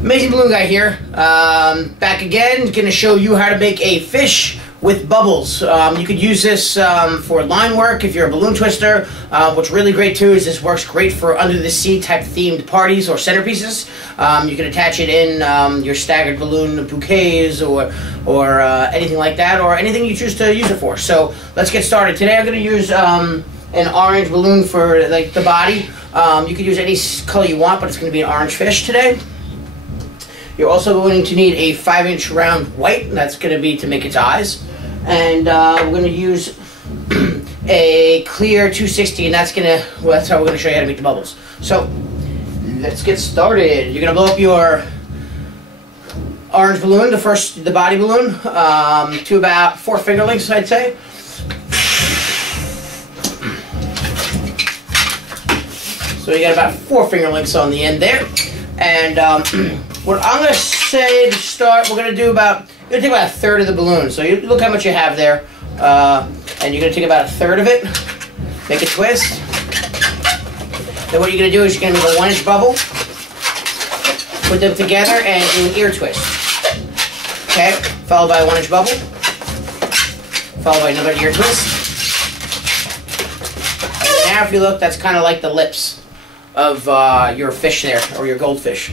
Amazing Balloon Guy here, back again, going to show you how to make a fish with bubbles. You could use this for line work if you're a balloon twister. What's really great too is this works great for under the sea type themed parties or centerpieces. You can attach it in your staggered balloon bouquets or anything like that, or anything you choose to use it for. So let's get started. Today I'm going to use an orange balloon for like the body. You could use any color you want, but it's going to be an orange fish today. You're also going to need a 5-inch round white, and that's going to be to make its eyes. And we're going to use a clear 260, and that's how we're going to show you how to make the bubbles. So let's get started. You're going to blow up your orange balloon, the body balloon, to about 4 finger lengths, I'd say. So you got about 4 finger lengths on the end there. And what I'm going to say to start, we're going to take about 1/3 of the balloon. So you look how much you have there, and you're going to take about 1/3 of it, make a twist. Then what you're going to do is you're going to make a 1-inch bubble, put them together, and do an ear twist. Okay, followed by a 1-inch bubble, followed by another ear twist. And now if you look, that's kind of like the lips of your fish there, or your goldfish.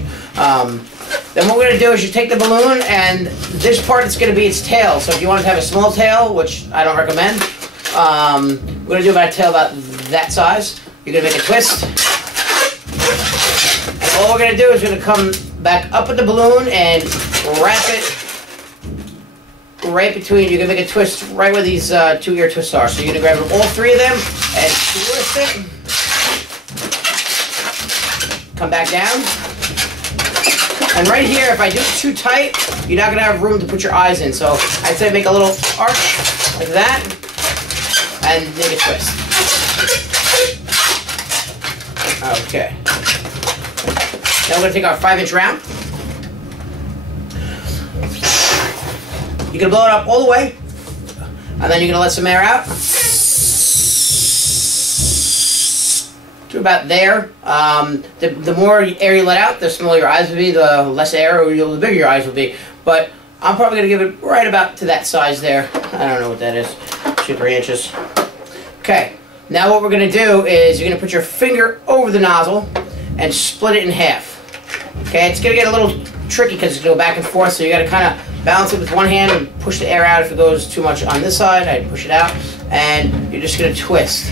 Then what we're going to do is you take the balloon, and this part is going to be its tail. So if you want to have a small tail, which I don't recommend, we're going to do about a tail about that size. You're going to make a twist. And all we're going to do is we're going to come back up with the balloon and wrap it right between. You're going to make a twist right where these 2 ear twists are. So you're going to grab all 3 of them and twist it. Come back down. And right here, if I do it too tight, you're not going to have room to put your eyes in. So I'd say make a little arc like that and make a twist. Okay. Now we're going to take our 5-inch round. You're going to blow it up all the way, and then you're going to let some air out to about there. The more air you let out, the smaller your eyes will be, the less air, or the bigger your eyes will be. But I'm probably going to give it right about to that size there. I don't know what that is, 2-3 inches. Okay, now what we're going to do is you're going to put your finger over the nozzle and split it in half. Okay, it's going to get a little tricky because it's going to go back and forth, so you got to kind of balance it with one hand and push the air out. If it goes too much on this side, I'd push it out, and you're just going to twist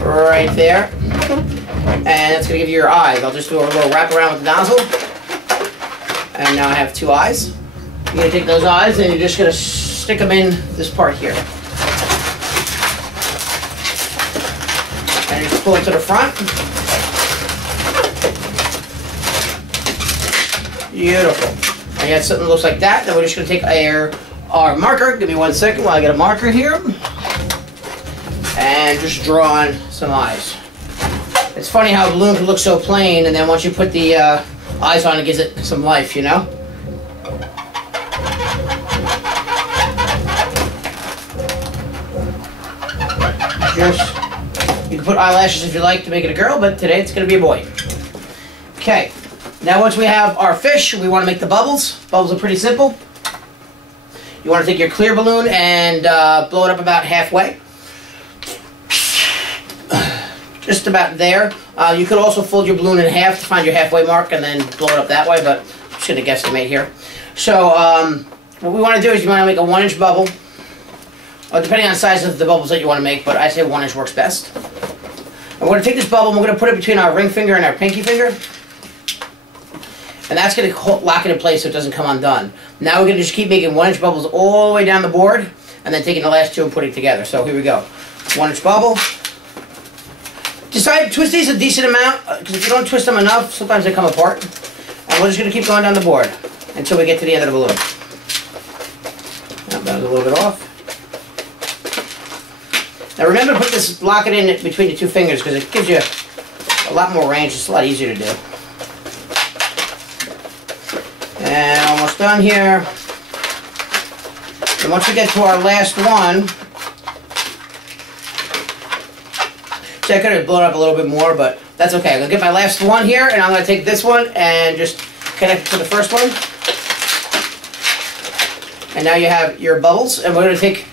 right there, and that's going to give you your eyes. I'll just do a little wrap around with the nozzle, and now I have 2 eyes. You're going to take those eyes and you're just going to stick them in this part here, and just pull it to the front. Beautiful. And you got something that looks like that. Then we're just going to take our marker. Give me 1 second while I get a marker here. And just draw on some eyes. It's funny how a balloon can look so plain, and then once you put the eyes on, it gives it some life, you know? You can put eyelashes if you like to make it a girl, but today it's going to be a boy. Okay, now once we have our fish, we want to make the bubbles. Bubbles are pretty simple. You want to take your clear balloon and blow it up about halfway. Just about there. You could also fold your balloon in half to find your halfway mark and then blow it up that way, but I'm just going to guesstimate here. So what we want to do is you want to make a 1-inch bubble, depending on the size of the bubbles that you want to make, but I say 1 inch works best. And we're going to take this bubble and we're going to put it between our ring finger and our pinky finger, and that's going to lock it in place so it doesn't come undone. Now we're going to just keep making 1-inch bubbles all the way down the board, and then taking the last 2 and putting it together. So here we go. 1-inch bubble. Decide to twist these a decent amount, because if you don't twist them enough, sometimes they come apart. And we're just going to keep going down the board until we get to the end of the balloon. That was a little bit off. Now remember to lock it in between the 2 fingers, because it gives you a lot more range. It's a lot easier to do. And almost done here. And once we get to our last one, see, I could have blown up a little bit more, but that's okay. I'm going to get my last one here, and I'm going to take this one and just connect it to the first one. And now you have your bubbles, and we're going to take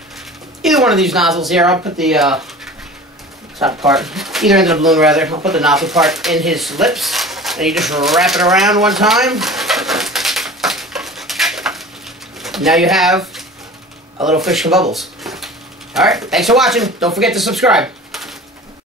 either one of these nozzles here. I'll put the top part, either end of the balloon rather. I'll put the nozzle part in his lips, and you just wrap it around one time. Now you have a little fish and bubbles. Alright, thanks for watching. Don't forget to subscribe.